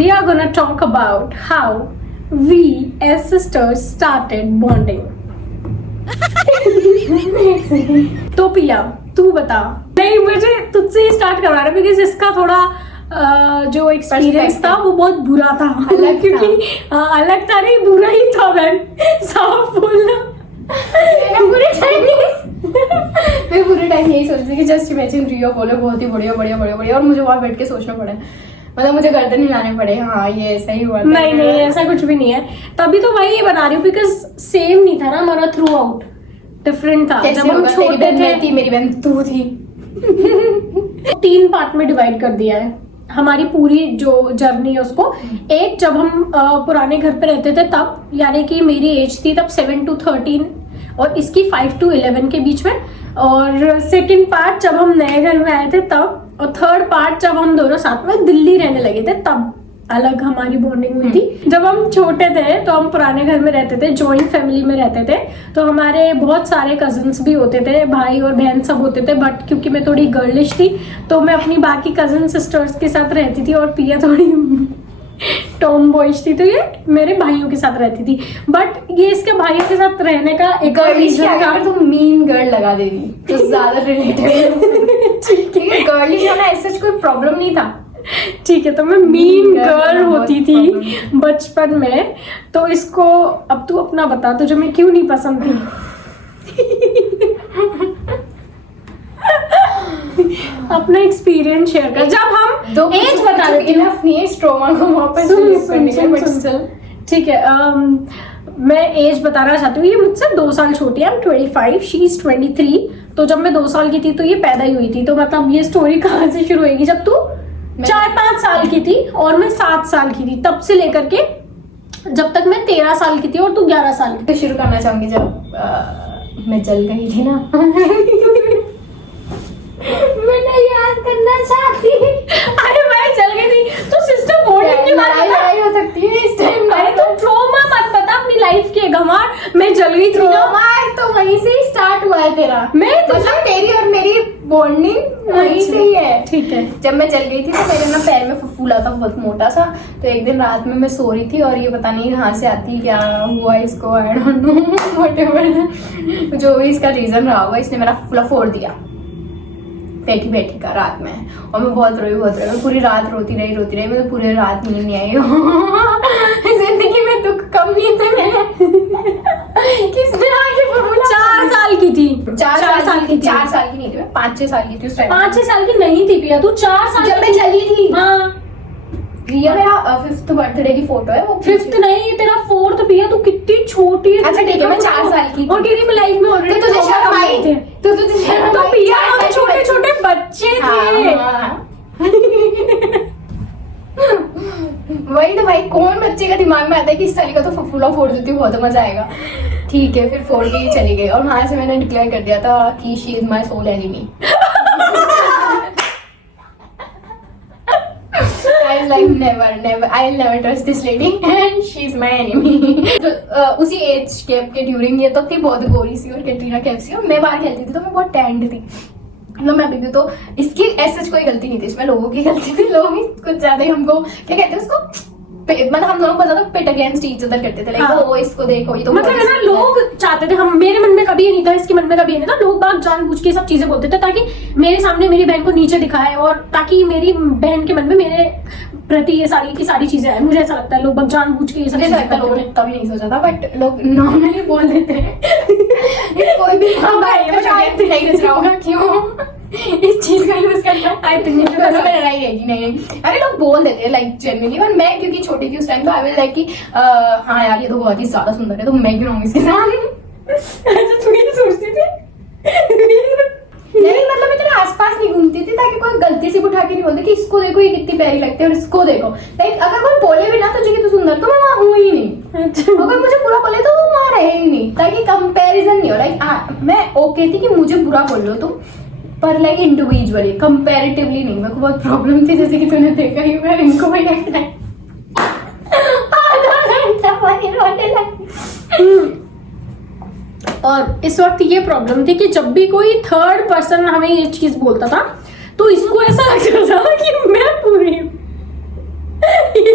we are gonna talk about how we as sisters started bonding. तो पिया तू बता। नहीं, मुझे तुझसे ही स्टार्ट करवा रहा बिकॉज इसका थोड़ा जो एक्सपीरियंस था वो बहुत बुरा था। अलग क्योंकि अलग था नहीं, बुरा ही था। मैं साफ बोलना मैं पूरे टाइम यही सोचती थी कि जस्ट इमेजिन रियो बोले बहुत ही बढ़िया बढ़िया बढ़िया बढ़िया, और मुझे वहां बैठ के सोचना पड़ा, मतलब मुझे गर्दन हिलाने पड़े। हाँ ये सही हुआ। नहीं नहीं, ऐसा कुछ भी नहीं है। तभी तो भाई ये बना रही हूँ बिकॉज सेम नहीं था ना हमारा थ्रू आउट, डिफरेंट था। जब हम छोटे थे मेरी बहन तू थी। 3 पार्ट में डिवाइड कर दिया है हमारी पूरी जो जर्नी है उसको। एक जब हम पुराने घर पे रहते थे तब, यानी कि मेरी एज थी तब 7 to 13 और इसकी 5 to 11 के बीच में। और सेकंड पार्ट जब हम नए घर में आए थे तब, और थर्ड पार्ट जब हम दोनों साथ में दिल्ली रहने लगे थे तब अलग हमारी बॉन्डिंग हुई थी। जब हम छोटे थे तो हम पुराने घर में रहते थे, जॉइंट फैमिली में रहते थे, तो हमारे बहुत सारे कजिन्स भी होते थे, भाई और बहन सब होते थे। बट क्योंकि मैं थोड़ी गर्लिश थी तो मैं अपनी बाकी कजिन सिस्टर्स के साथ रहती थी, और पिया थोड़ी टॉम बॉयज थी तो ये मेरे भाइयों के साथ रहती थी। बट ये इसके भाई के साथ रहने का एक रीजन था। तो मीन गर्ल लगा देगी तो ज्यादा रिलेटेड। गर्लिश होना ऐसा कोई प्रॉब्लम नहीं था। ठीक है, तो मैं मीन गर्ल होती थी बचपन में। तो इसको अब तू अपना बता, तुझे मैं क्यों नहीं पसंद थी? अपना एक्सपीरियंस शेयर कर। जब हम एज बता देती हूँ, नहीं है स्ट्रोमा को वापस ठीक है, मैं एज बताना चाहती हूँ। ये मुझसे 2 साल छोटी है, 25, शी इज 23। तो जब मैं 2 साल की थी तो ये पैदा ही हुई थी। तो मतलब ये स्टोरी कहाँ से शुरू होगी? जब तू 4-5 साल की थी और मैं 7 साल की थी, तब से लेकर के जब तक मैं 13 साल की थी और तू 11 साल की। तो शुरू करना चाहूंगी जब मैं जल गई थी ना। मैं याद करना चाहती। अरे मैं जल गई थी तो सिस्टर बॉन्डिंग की बात लड़ाई हो सकती है इस टाइम। अरे तो ट्रॉमा मत बता अपनी लाइफ के गंवार। मैं जल गई थी ना, तो वहीं से ही स्टार्ट हुआ है तेरा। मैं तो मतलब तेरी और मेरी बॉन्डिंग वहीं से ही है। ठीक है। जब मैं जल गई थी तो मेरे ना पैर में फूला था बहुत मोटा सा। तो एक दिन रात में मैं सो रही थी और ये पता नहीं कहाँ से आती, क्या हुआ इसको, आई डोंट नो व्हाटएवर जो भी इसका रीजन रहा होगा, इसने मेरा फूला फोड़ दिया बैठी बैठी का रात में। और मैं बहुत रोई मैं पूरी रात रोती रही मुझे पूरी रात नींद नहीं आई। जिंदगी में दुख कम नहीं थे मैंने। किसने आगे बोला? 4 साल की थी। 4 साल की 4 साल की नहीं थी मैं, 5-6 साल की थी उस टाइम। 5-6 साल की नहीं थी पिया, तू 4 साल जब मैं चली थी। हाँ, ये मेरा 5th बर्थडे की फोटो है। वो 5th नहीं, तेरा 4th पिया। तू कितनी छोटी है। अच्छा ठीक है, मैं 4 साल की और तेरी लाइफ में ऑलरेडी तुझे शर्म आई थी। तो पिया हम छोटे छोटे बच्चे थे। वही तो भाई, कौन बच्चे का दिमाग में आता है कि इस साल का तो फफूला फोड़ देती हूँ, बहुत मजा आएगा। ठीक है, फिर फोड़ के ही चली गई और वहां से मैंने डिक्लेयर कर दिया था कि she is my soul enemy. I'll never trust this lady and she's my enemy। तो उसी एज कैप के ड्यूरिंग ये तो थी, बहुत गोरी सी और कैटरीना कैफ सी, और मैं बाहर खेलती थी तो मैं बहुत टैंड थी। मतलब मैं अभी भी, तो इसकी ऐसे कोई गलती नहीं थी, इसमें लोगों की गलती थी। लोग ही कुछ ज्यादा ही हमको क्या कहते हैं उसको, मतलब हम दोनों बहुत ज्यादा पिट अगेंस्ट ईच अदर करते थे। लाइक ओ इसको देखो, ये तो मतलब है ना, लोग चाहते थे, हम मेरे मन में कभी ये नहीं था, इसके मन में कभी ये नहीं था, लोग बात जानबूझ के सब चीजें बोलते थे ताकि मेरे सामने मेरी बहन को नीचे दिखाए और ताकि मेरी बहन के मन में मेरे प्रति ये सारी की सारी चीजें आए। मुझे ऐसा लगता है लोग जानबूझ के ये सब चीजें लोगों ने कभी नहीं सोचा था, बट लोग नॉर्मली बोल देते हैं। कोई भी नहीं रच रहा होगा, क्यों इस चीज का यूज करना। आई थिंक लड़ाई रहेगी नहीं। अरे लोग बोल देते हैं लाइक जनरली, और मैं क्योंकि छोटी थी उस टाइम तो आई विल लाइक कि हाँ यार ये तो बहुत ही ज्यादा सुंदर है, तो मैं क्यों रहूंगी इसके साथ। तू ये सोचती थी? नहीं मतलब मैं तेरे आसपास नहीं घूमती थी ताकि कोई गलती से उठा के नहीं बोलते कि इसको देखो ये कितनी प्यारी लगती है और इसको देखो। लाइक अगर कोई बोले भी ना तुझे कि तू सुंदर, तो मैं वहां हूँ ही नहीं। अगर मुझे बुरा बोले तो वो वहां रहे ही नहीं, ताकि कंपैरिजन नहीं हो। लाइक मैं ओके थी कि मुझे बुरा बोल लो तुम, पर लाइक इंडिविजुअली, कंपैरेटिवली नहीं। मेरे को बहुत प्रॉब्लम थी, जैसे कि तूने देखा ही मैं इनको भाई और इस वक्त ये प्रॉब्लम थी कि जब भी कोई थर्ड पर्सन हमें ये चीज बोलता था तो इसको ऐसा लगता था कि मैं पूरी ये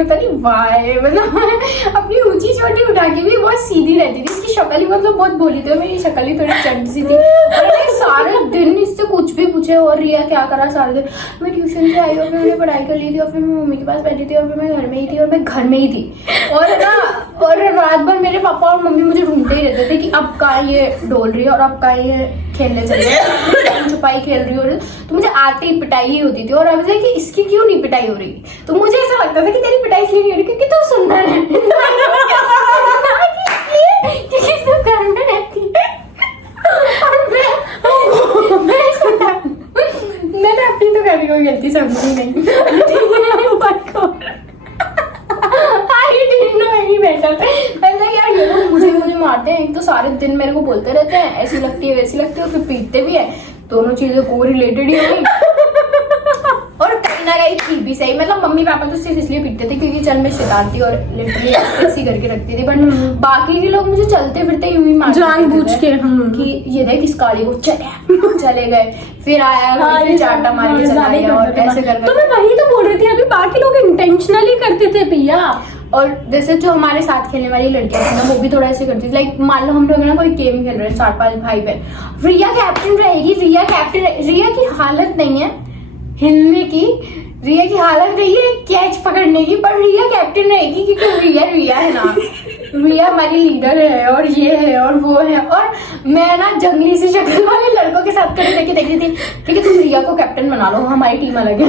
होता नहीं वाई, मतलब अपनी ऊंची चोटी उठा के भी बहुत सीधी रहती थी। इसकी शक्ल ही मतलब बहुत भोली थी, मेरी शक्ल ही थोड़ी चंट सी थी। और सारे दिन इससे कुछ भी पूछे और रिया क्या करा सारे दिन। मैं ट्यूशन से आई और फिर मैंने पढ़ाई कर ली थी और फिर मैं मम्मी के पास बैठी थी और फिर मैं घर में ही थी और मैं घर में ही थी। और ना और रात भर मेरे पापा और मम्मी मुझे ढूंढते ही रहते थे कि अब का ये डोल रही है और अब का ये खेलने चल रही है, छुपाई खेल रही हो। तो मुझे आते ही पिटाई ही होती थी और अब कि इसकी क्यों नहीं पिटाई हो रही। तो मुझे ऐसा लगता था कि तेरी पिटाई इसलिए नहीं हो रही क्योंकि तू सुंदर है, क्योंकि तू घर में रहती है। और मैंने अपनी तो कभी कोई गलती समझी नहीं। यार ये लोग मुझे मारते हैं, एक तो सारे दिन मेरे को बोलते रहते हैं ऐसी लगती है वैसी लगती है और फिर पीटते भी है। दोनों चीजें को रिलेटेड ही होगी और कहीं ना कहीं थी भी सही। मतलब मम्मी पापा तो सिर्फ इसलिए पीटते थे क्योंकि चल मैं शैतान थी और लिटरली ऐसी करके रखती थी, बट बाकी के लोग मुझे चलते फिरते यूं ही मारते जानबूझ के कि ये देख इस काली को चले गए, फिर आया फिर चाटा मार के चला गया और ऐसे कर। तो मैं वही तो बोल रही थी अभी, बाकी लोग इंटेंशनली करते थे भैया। और जैसे जो हमारे साथ खेलने वाली लड़कियां थी ना वो भी थोड़ा ऐसे करती थी। लाइक मान लो हम लोग ना कोई गेम खेल रहे हैं 4-5 भाई बहन, रिया कैप्टन रहेगी, रिया की हालत नहीं है हिलने की, रिया की हालत नहीं है कैच पकड़ने की, पर रिया कैप्टन रहेगी क्योंकि रिया है ना, रिया हमारी लीडर है और ये है और वो है। और मैं ना जंगली सी शक्ल वाले लड़कों के साथ खड़े देखी थी ठीक है तुम रिया को कैप्टन बना लो, हमारी टीम अलग है।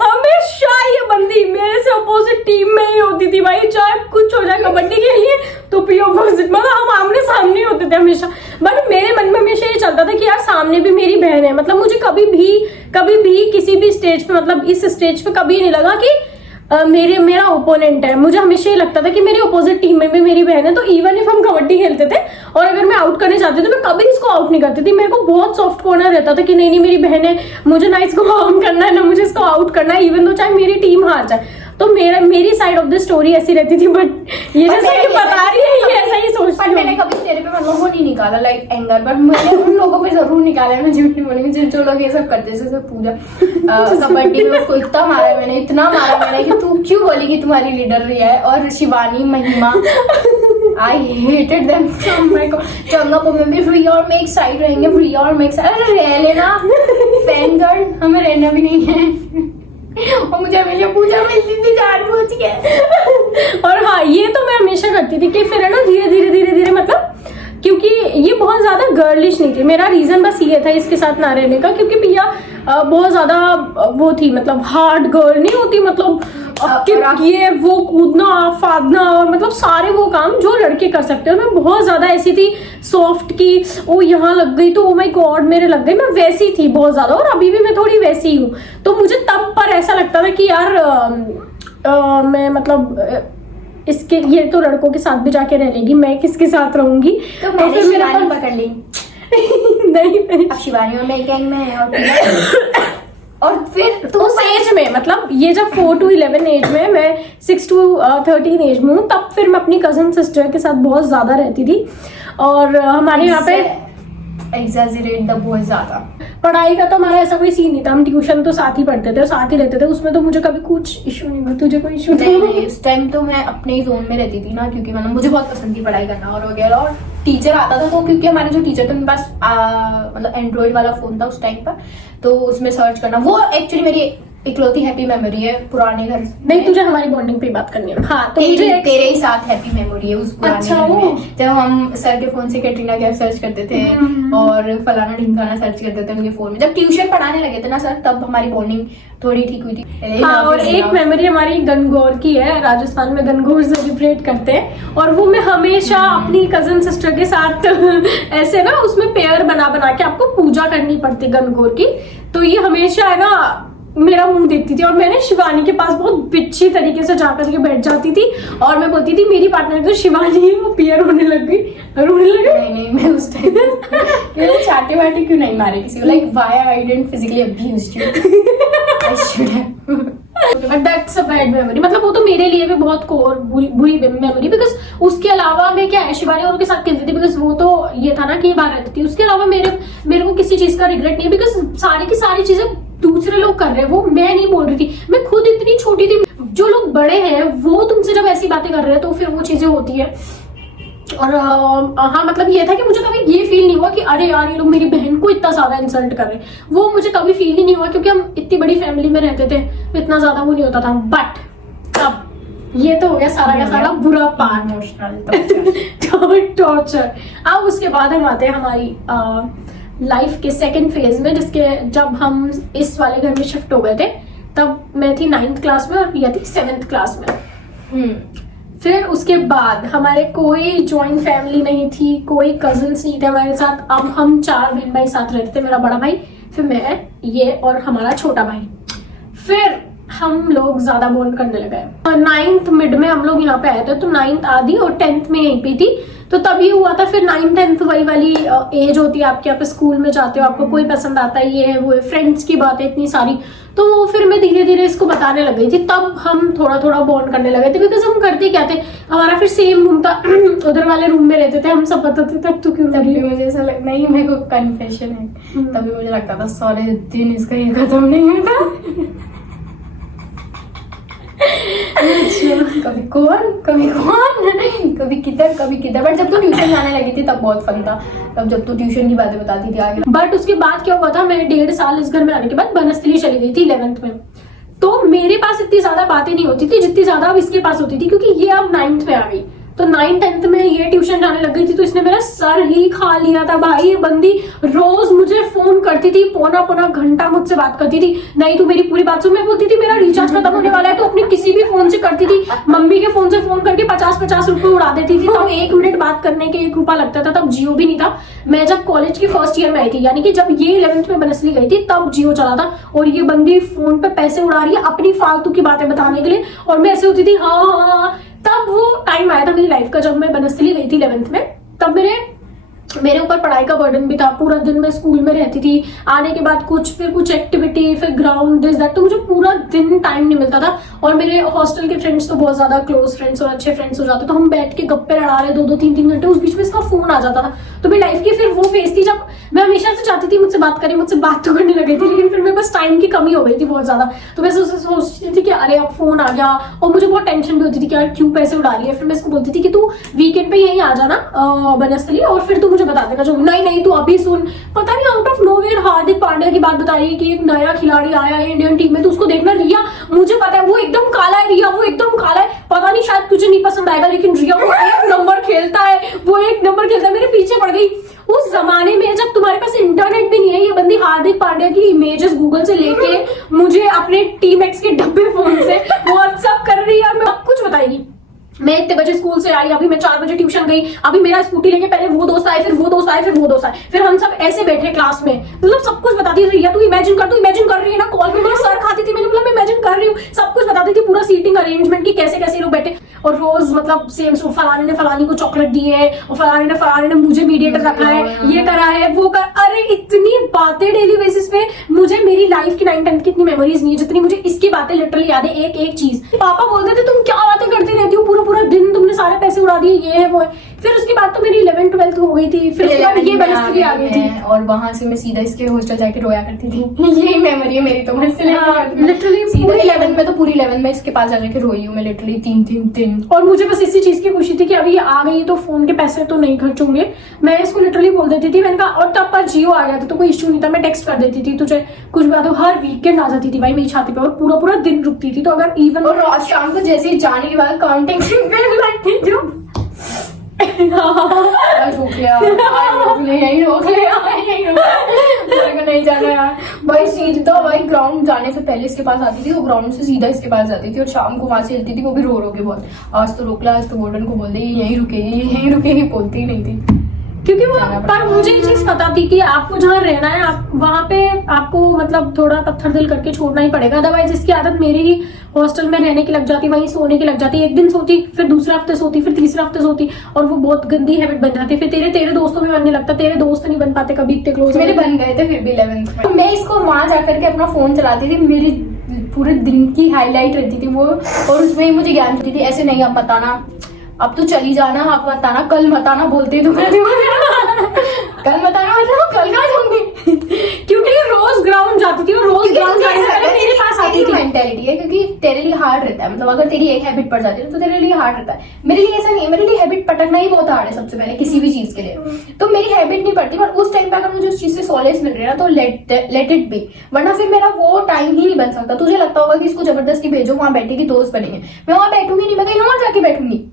हमेशा ये बंदी मेरे से अपोजिट टीम में ही होती थी भाई, चाहे कुछ हो जाए कबड्डी के लिए तो भी अपोजिट, मतलब हम आमने सामने होते थे हमेशा। बट मेरे मन में हमेशा ये चलता था कि यार सामने भी मेरी बहन है। मतलब मुझे कभी भी किसी भी स्टेज पे, मतलब इस स्टेज पे कभी नहीं लगा कि मेरा ओपोनेंट है। मुझे हमेशा ये लगता था कि मेरी अपोजिट टीम में भी मेरी बहन है। तो इवन इफ हम कबड्डी खेलते थे और अगर मैं आउट करने जाती थी तो मैं कभी इसको आउट नहीं करती थी। मेरे को बहुत सॉफ्ट कॉर्नर रहता था कि नहीं मेरी बहन है, मुझे ना इसको आउट करना है ना मुझे इसको आउट करना है, इवन तो चाहे मेरी टीम हार जाए। तो मेरी साइड ऑफ द स्टोरी ऐसी रहती थी। बट ये जैसा कि बता रही है ये ऐसा ही सोचती हूँ। मैंने कभी तेरे पे मतलब वो नहीं निकाला लाइक एंगर, बट मैंने उन लोगों पे जरूर निकाला है। मैं झूठ नहीं बोलूंगी जो लोग ये सब करते थे, जैसे पूजा कबड्डी में उसको इतना मारा मैंने कि तू क्यों बोली कि तुम्हारी लीडर रिया है। और शिवानी महिमा आई हेटेड देम। मेरे को चंगापुर में भी रिया और मैं एक साइड रहेंगे, रिया और मैं एक साइड। अरे रह लेना फैन गर्ल, हमें रहना भी नहीं है। और मुझे हमेशा पूजा मिलती थी जानबूझ के। और हाँ ये तो मैं हमेशा करती थी कि फिर है ना धीरे धीरे मतलब, क्योंकि ये बहुत ज्यादा गर्लिश नहीं थी। मेरा रीजन बस ये था इसके साथ ना रहने का, क्योंकि भैया बहुत ज्यादा वो थी, मतलब हार्ड गर्ल नहीं होती, मतलब ये वो कूदना फादना और मतलब सारे वो काम जो लड़के कर सकते हो। मैं बहुत ज्यादा ऐसी थी सॉफ्ट की, ओ यहाँ लग गई तो ओ माय गॉड मेरे लग गई, मैं वैसी थी बहुत ज्यादा। और अभी भी मैं थोड़ी वैसी ही हूँ। तो मुझे तब पर ऐसा लगता था कि यार मैं मतलब इसके ये तो लड़कों के साथ भी जाके रह लेगी, मैं किसके साथ रहूंगी। तो फिर शिवानी पकड़ ली। नहीं अब शिवानी और मैं गैंग में है और फिर तो उस एज में, मतलब ये जब 4 to 11 एज में, मैं 6 to 13 एज में हूँ, तब फिर मैं अपनी कजन सिस्टर के साथ बहुत ज्यादा रहती थी। और हमारे यहाँ पे एग्जैजरेट द बहुत ज्यादा। पढ़ाई का तो हमारा ऐसा कोई सीन नहीं था, हम ट्यूशन तो साथ ही पढ़ते थे, साथ ही रहते थे, उसमें तो मुझे कभी कुछ इशू नहीं हुआ। तुझे कोई इशू नहीं? उस टाइम तो मैं अपने ही जोन में रहती थी ना, क्योंकि मतलब मुझे बहुत पसंद थी पढ़ाई करना और वगैरह। और टीचर आता था तो क्योंकि हमारे जो टीचर थे उनके पास मतलब एंड्रॉइड वाला फोन था उस टाइम पर, तो उसमें सर्च करना वो एक्चुअली मेरी इकलौती हैप्पी मेमोरी है पुराने घर। नहीं तुझे हमारी बॉन्डिंग पे बात करनी है। हाँ तो मुझे तेरे ही साथ हैप्पी मेमोरी है उस पुराने घर में, जब हम सर के फोन से कैटरीना कैफ सर्च करते थे और फलाना ढिमकाना सर्च करते थे उनके फोन में। जब ट्यूशन पढ़ाने लगे थे ना सर, तब हमारी बॉन्डिंग थोड़ी ठीक हुई थी। हाँ, और एक मेमोरी हमारी गणगौर की है, राजस्थान में गणगौर सेलिब्रेट करते हैं और वो मैं हमेशा अपनी कजन सिस्टर के साथ ऐसे ना उसमें पेयर बना के आपको पूजा करनी पड़ती गणगौर की। तो ये हमेशा है ना मेरा मुंह देखती थी और मैंने शिवानी के पास बहुत बिच्छी तरीके से जाकर के बैठ जाती थी और मैं बोलती थी मेरी पार्टनर तो शिवानी है, वो पियर होने लग गई, रोने लगी। नहीं मैं उस टाइम चाटे वाटे क्यों नहीं मारे किसी को, like why I didn't physically abuse you, I should have. That's a bad memory. मतलब वो तो मेरे लिए भी बहुत कोर बुरी मेमोरी, बिकॉज उसके अलावा मैं क्या है शिवानी और उनके साथ खेलती थी, बिकॉज वो तो ये था ना कि ये बाहर रहती थी। उसके अलावा मेरे को किसी चीज का रिग्रेट नहीं है, बिकॉज सारी की सारी चीजें दूसरे लोग कर रहे हैं, वो मैं नहीं बोल रही थी। मैं खुद इतनी छोटी थी। जो लोग बड़े हैं वो तुमसे जब ऐसी बातें कर रहे हैं तो फिर वो चीजें होती है। और हाँ मतलब ये था कि मुझे कभी ये फील नहीं हुआ कि अरे यार ये लोग मेरी बहन को इतना ज्यादा इंसल्ट कर रहे हैं, वो मुझे कभी फील ही नहीं हुआ, क्योंकि हम इतनी बड़ी फैमिली में रहते थे, इतना ज्यादा वो नहीं होता था। बट अब ये तो हो गया सारा का सारा बुरा पार्ट, इमोशनल टॉर्चर। अब उसके बाद हम आते हैं हमारी लाइफ के सेकेंड फेज में, जिसके जब हम इस वाले घर में शिफ्ट हो गए थे तब मैं थी 9th क्लास में और प्रिया थी 7th क्लास में। फिर उसके बाद हमारे कोई जॉइंट फैमिली नहीं थी, कोई कजिन्स नहीं थे हमारे साथ। अब हम 4 बहन भाई साथ रहते थे, मेरा बड़ा भाई, फिर मैं, ये और हमारा छोटा भाई। फिर हम लोग ज्यादा बॉन्ड करने लगे। 9th मिड में हम लोग यहाँ पे आए थे, तो 9th आधी और 10th में यहीं पे थी। तो तभी हुआ था। फिर 9th 10th वही वाली एज होती है आपकी, आप स्कूल में जाते हो, आपको कोई पसंद आता है, ये है वो है, फ्रेंड्स की बातें इतनी सारी। तो फिर मैं धीरे धीरे इसको बताने लग गई थी, तब हम थोड़ा थोड़ा बॉन्ड करने लगे थे। बिकॉज हम करते क्या थे, हमारा फिर सेम रूम था, उधर वाले रूम में रहते थे हम सब। बताते तब तो क्यों लगी मुझे ऐसा लगता नहीं, मेरे को कन्फेशन है, तभी मुझे लगता था सारे दिन इसका ये खत्म नहीं होता। कभी कौन कभी किधर। बट जब तू ट्यूशन जाने लगी थी तब बहुत फन था, तब जब तू ट्यूशन की बातें बताती थी आगे। बट उसके बाद क्या हुआ था, मैं 1.5 साल इस घर में आने के बाद बनस्थली चली गई थी 11th में। तो मेरे पास इतनी ज्यादा बातें नहीं होती थी जितनी ज्यादा अब इसके पास होती थी, क्योंकि ये अब 9th में आ गई। तो 9th 10th में ये ट्यूशन जाने लग गई थी, तो इसने मेरा सर ही खा लिया था भाई। ये बंदी रोज मुझे फोन करती थी, पौना घंटा मुझसे बात करती थी। नहीं तू मेरी पूरी बात सुन। मैं बोलती थी मेरा रिचार्ज खत्म होने वाला है, तो अपने किसी भी फोन से करती थी। मम्मी के फोन से फोन करके 50-50 रुपए उड़ा देती थी। तो 1 मिनट बात करने के 1 रुपया लगता था। तब जियो भी नहीं था। मैं जब कॉलेज की फर्स्ट ईयर में आई थी, यानी कि जब ये 11th में बनसली गई थी, तब जियो चला था। और ये बंदी फोन पे पैसे उड़ा रही है अपनी फालतू की बातें बताने के लिए, और मैं ऐसे होती थी हाँ। तब वो टाइम आया था मेरी लाइफ का जब मैं बनस्थली गई थी 11th में। तब मेरे ऊपर पढ़ाई का बर्डन भी था। पूरा दिन मैं स्कूल में रहती थी, आने के बाद फिर कुछ एक्टिविटी, फिर ग्राउंड, दिस दैट। तो मुझे पूरा दिन टाइम नहीं मिलता था। और मेरे हॉस्टल के फ्रेंड्स तो बहुत ज्यादा क्लोज फ्रेंड्स और अच्छे फ्रेंड्स हो जाते, तो हम बैठ के गप्पे लड़ा रहे 2-2 3-3 घंटे। उस बीच में इसका फोन आ जाता था। तो मेरी लाइफ की फिर वो फेज थी जब मैं हमेशा से चाहती थी मुझसे बात करें, मुझसे बात तो करने लगी थी, लेकिन फिर मेरे पास टाइम की कमी हो गई थी बहुत ज्यादा। तो मैं सोचती थी कि अरे अब फोन आ गया, और मुझे बहुत टेंशन भी होती थी कि यार क्यों पैसे उड़ा रही है। फिर मैं इसको बोलती थी कि तू वीकेंड पे यहीं आ जाना बनस्थली, और फिर तू मुझे बता देगा जो। नहीं तू अभी सुन। पता नहीं out of nowhere Hardik Pandya की बात बताई कि एक नया खिलाड़ी आया है इंडियन टीम में, तो उसको देखना। रिया, मुझे पता है वो एकदम काला है, रिया वो एकदम काला है। पता नहीं शायद तुझे नहीं पसंद आएगा, लेकिन रिया वो 1 नंबर खेलता है, वो 1 नंबर खेलता है। मेरे पीछे पड़ गई। उस जमाने में जब तुम्हारे पास इंटरनेट भी नहीं है, ये बंदी हार्दिक पांड्या की इमेजेस गूगल से लेके मुझे अपने टीम एक्स के डब्बे फोन से व्हाट्सएप कर रही है, मैं सब कुछ बताएगी। मैं इतने बजे स्कूल से आई, अभी मैं 4 बजे ट्यूशन गई, अभी मेरा स्कूटी लेके पहले वो दोस्त आए, फिर वो दोस्त आए, फिर वो दोस्त आए, फिर हम सब ऐसे बैठे क्लास में। मतलब सब कुछ बताती थी। तू इमेजिन कर रही है ना, कॉल पे मेरा सर खाती थी। मैंने बोला मैं इमेजिन कर रही हूँ, सब कुछ बताती थी, पूरा सीटिंग अरेंजमेंट की कैसे कैसे लोग बैठे। और रोज मतलब सेम फलाने ने फलानी को चॉकलेट दी है, और फलाने ने मुझे मीडिएटर रखा है, ये करा है, वो कर। अरे इतनी बातें डेली बेसिस पे। मुझे मेरी लाइफ की 9th 10th की इतनी मेमोरीज नहीं है जितनी मुझे इसकी बातें लिटरली याद है, एक चीज। पापा बोलते थे तुम क्या बातें करती रहती हो, पूरा दिन तुमने सारे पैसे उड़ा दिए, ये है वो है। फिर उसके बाद तो मेरी 11th 12th हो गई थी। फिर उसके बाद ये बनस्थली आ गई थी, और वहां से मैं सीधा इसके हॉस्टल जाके रोया करती थी। यही मेमोरी है मेरी तो। लिटरली सीधा 11th में तो पूरी 11th में इसके पास जाके रोई हूँ मैं लिटरली 3 दिन। और मुझे बस इसी चीज की खुशी थी कि अभी ये आ गई तो फोन के पैसे तो नहीं खर्च होंगे। मैं इसको लिटरली बोल देती थी, मैंने कहा। और तब पर जियो आ गया था तो कोई इश्यू नहीं था, मैं टेक्स्ट कर देती थी तुझे कुछ बात हो। हर वीकेंड आ जाती थी भाई मेरी छाती पे, और पूरा दिन रुकती थी। तो अगर इवन और रात शाम को जैसे ही जाने के बाद काउंटिंग नहीं जाना यार भाई। सीधा भाई ग्राउंड जाने से पहले इसके पास आती थी, वो ग्राउंड से सीधा इसके पास जाती थी, और शाम को वहां से चलती थी, वो भी रो के बहुत। आज तो रोक ला, आज तो वार्डन को बोल दे यहीं रुकेगी, बोलती ही नहीं थी। क्योंकि वो पर मुझे ये चीज पता थी कि आपको जहाँ रहना है आप वहां पे आपको मतलब थोड़ा पत्थर दिल करके छोड़ना ही पड़ेगा। अदरवाइज इसकी आदत मेरी ही हॉस्टल में रहने की लग जाती, वहीं सोने की लग जाती। एक दिन सोती, फिर दूसरे हफ्ते सोती, फिर तीसरे हफ्ते सोती, और वो बहुत गंदी हैबिट बन जाती। फिर तेरे दोस्तों में बनने लगता, तेरे दोस्त नहीं बन पाते कभी इतने क्लोज। मेरे बन गए थे फिर भी 11th में। मैं इसको वहां जाकर के अपना फोन चलाती थी। मेरी पूरे दिन की हाईलाइट रहती थी वो, और उसमें ही मुझे ज्ञान देती थी, ऐसे नहीं अब बताना, अब तू चली जाना, अब बताना, कल मत आना बोलते तो कल मत आना मतलब कल कहाँ जाऊंगी क्योंकि रोज ग्राउंड जाती थी और रोज ग्राउंड जाने से पहले मेरे पास आती थी। मेंटेलिटी है, क्योंकि तेरे लिए हार्ड रहता है, मतलब अगर तेरी एक हैबिट पड़ जाती है तो तेरे लिए हार्ड रहता है। मेरे लिए ऐसा नहीं है, मेरे लिए हैबिट पटकना ही बहुत हार्ड है सबसे पहले किसी भी चीज के लिए। तो मेरी हैबिट नहीं पड़ती, पर उस टाइम पे अगर मुझे उस चीज से सॉलेज मिल रही है ना तो लेट इट बी, वरना फिर मेरा वो टाइम ही नहीं बन सकता। तुझे लगता होगा कि इसको जबरदस्ती भेजो, वहां बैठेगी दोस्त बनेंगे, मैं वहां बैठूंगी नहीं, मैं कहीं और जाके बैठूंगी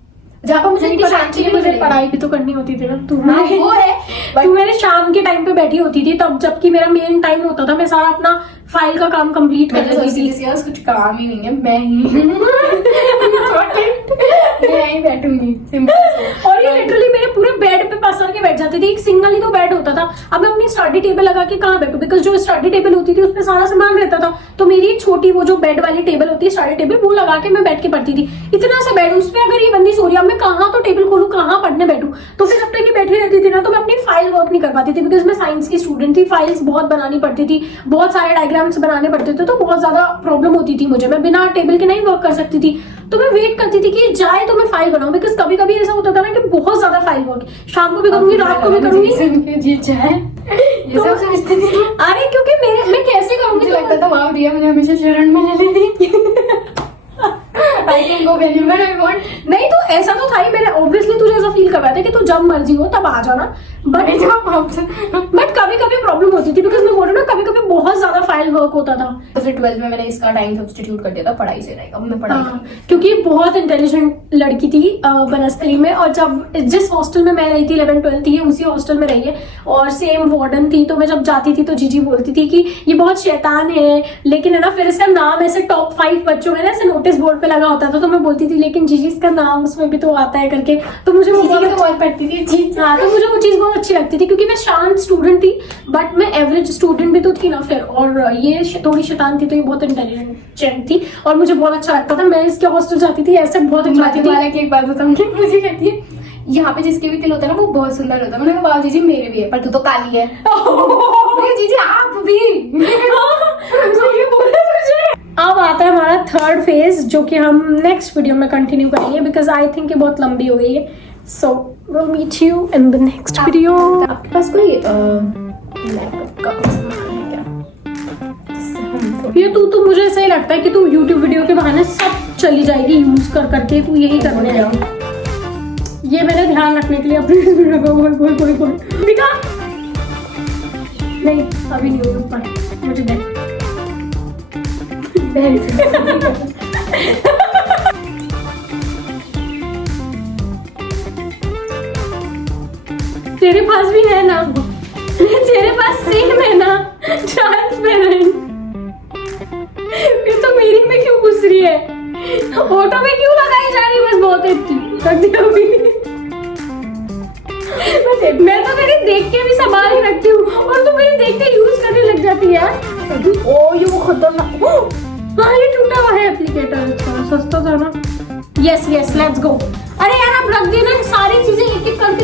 जहाँ पर मुझे इतनी शांति नहीं मुझे मिलेगी। पढ़ाई भी तो करनी होती थी ना। हाँ, वो है, तू मेरे शाम के टाइम पे बैठी होती थी तब, जबकि मेरा मेन टाइम होता था, मैं सारा अपना फाइल का काम कंप्लीट कर लेती थी। यार कुछ काम ही नहीं है, मैं ही मैं यहीं बैठूंगी सिंपल। और ये लिटरली मेरे पूरे बेड पे पसर के बैठ जाती थी, एक सिंगल ही तो बेड होता था। अब मैं अपनी स्टडी टेबल लगा के कहाँ बैठूं, बिकॉज जो स्टडी टेबल होती थी उसमें सारा सामान रहता था, तो मेरी एक छोटी वो जो बेड वाली टेबल होती है स्टडी टेबल, वो लगा के मैं बैठ के पढ़ती थी। इतना सा बेड, उस पर अगर ये बंदी सो रही है, अब मैं कहाँ तो टेबल खोलूं, कहाँ पढ़ने बैठूं। तो फिर जब तक ये बैठी रहती थी ना तो मैं अपनी फाइल वर्क नहीं कर पाती थी, बिकॉज मैं साइंस की स्टूडेंट थी, फाइल्स बहुत बनानी पड़ती थी, बहुत सारे डायग्राम्स बनाने पड़ते थे, तो बहुत ज्यादा प्रॉब्लम होती थी मुझे, मैं बिना टेबल के नहीं वर्क कर सकती थी। तो मैं वेट करती थी कि ये जाए तो मैं फाइल बनाऊं, बिकॉज कभी कभी ऐसा होता था ना कि बहुत ज्यादा फाइल वर्क, शाम को भी करूंगी, रात को भी करूंगी। जी चाहे ये सब सोचती थी। अरे क्योंकि मैं कैसे करूंगी, मुझे लगता था वाह रिया मुझे हमेशा शरण में ले लेती। I can go whenever I want. नहीं तो ऐसा तो था ही, मैंने ऑब्वियसली तुझे ऐसा फील करवाया था कि तू जब मर्जी हो तब आ जाना, बट कभी कभी प्रॉब्लम होती थी, बिकॉज मैं बोल रही हूँ ना कभी कभी बहुत ज्यादा फाइल वर्क होता था। तो फिर 12th में मैंने इसका टाइम सब्स्टिट्यूट कर दिया था पढ़ाई से, रहेगा मैं पढ़ाई हाँ, क्योंकि बहुत इंटेलिजेंट लड़की थी बनस्थली में, और जब जिस हॉस्टल में मैं रही थी 11th-12th ये उसी हॉस्टल में रही है, और सेम वार्डन थी। तो मैं जब जाती थी तो जीजी बोलती थी कि ये बहुत शैतान है, लेकिन है ना फिर इसका नाम ऐसे टॉप 5 बच्चों में ना ऐसे नोटिस बोर्ड पे लगा होता था, तो मैं बोलती थी लेकिन जीजी इसका नाम उसमें भी तो आता है करके। तो मुझे वो बहुत पढ़ती थी। हाँ, तो मुझे वो चीज बहुत अच्छी लगती थी, क्योंकि मैं शांत स्टूडेंट थी, बट मैं एवरेज स्टूडेंट भी तो थी ना फिर, और ये थोड़ी शैतान थी, तो ये बहुत इंटेलिजेंट थी और मुझे बहुत अच्छा लगता था। मैं इसके हॉस्टल जाती थी, ऐसे बहुत एंजॉय थी। की एक बात बताऊंगी, मुझे कहती है यहाँ पे जिसके भी तिल होता है ना वो बहुत सुंदर होता है। मैंने कहा वाह जीजी मेरे भी है, पर तू तो काली है। जीजी आप भी अब आता है हमारा थर्ड फेज, जो कि हम नेक्स्ट वीडियो में कंटिन्यू करेंगे, बिकॉज आई थिंक ये बहुत लंबी हो गई है। So will meet you in the next video. आपके पास कोई मेकअप का सामान है क्या? ये तू मुझे ऐसा ही लगता है कि तू YouTube वीडियो के बहाने सब चली जाएगी यूज कर करके, तू यही करने जाओ। ये मैंने ध्यान रखने के लिए अपने वीडियो को बोल दिखा नहीं, अभी नहीं होगा ऊपर, मुझे दे। तेरे पास भी है ना, तेरे पास सेम है ना ट्रांसपेरेंट, फिर तो मेरी में क्यों घुस रही है, ऑटो में क्यों लगाई जा रही है? बस बहुत अच्छी कर दिया अभी। मैं तो मेरी देख के भी संभाल ही रखती हूँ, और तू मेरी देख के यूज करने लग जाती है यार। ओ ये वो खतरनाक, हाँ ये टूटा हुआ है एप्लीकेटर, सस्ता था ना। Yes let's go. अरे यार अब रख देना सारी चीजें एक एक करके।